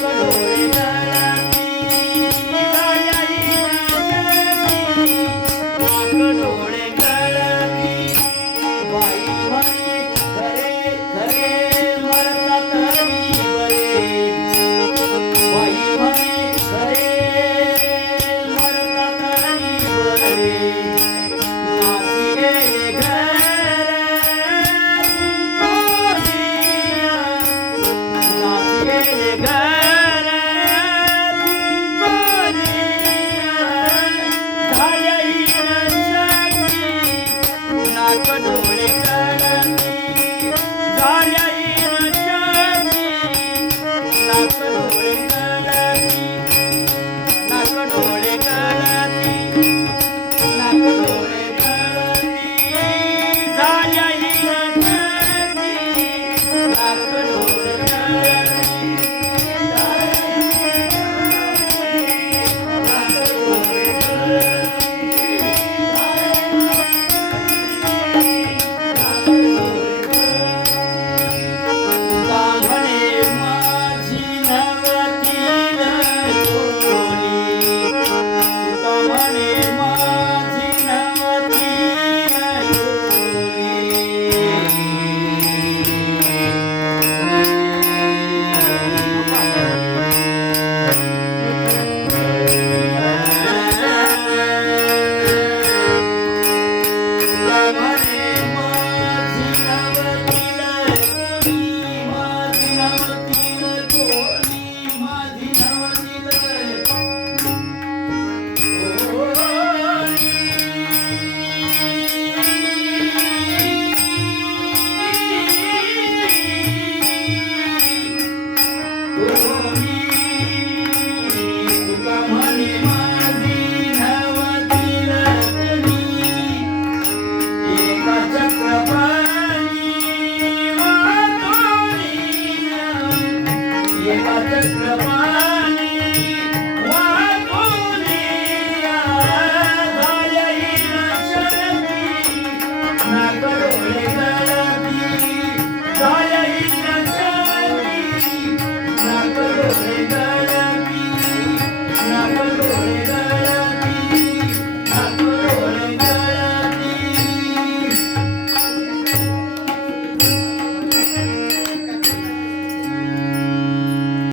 Thank you. Lord.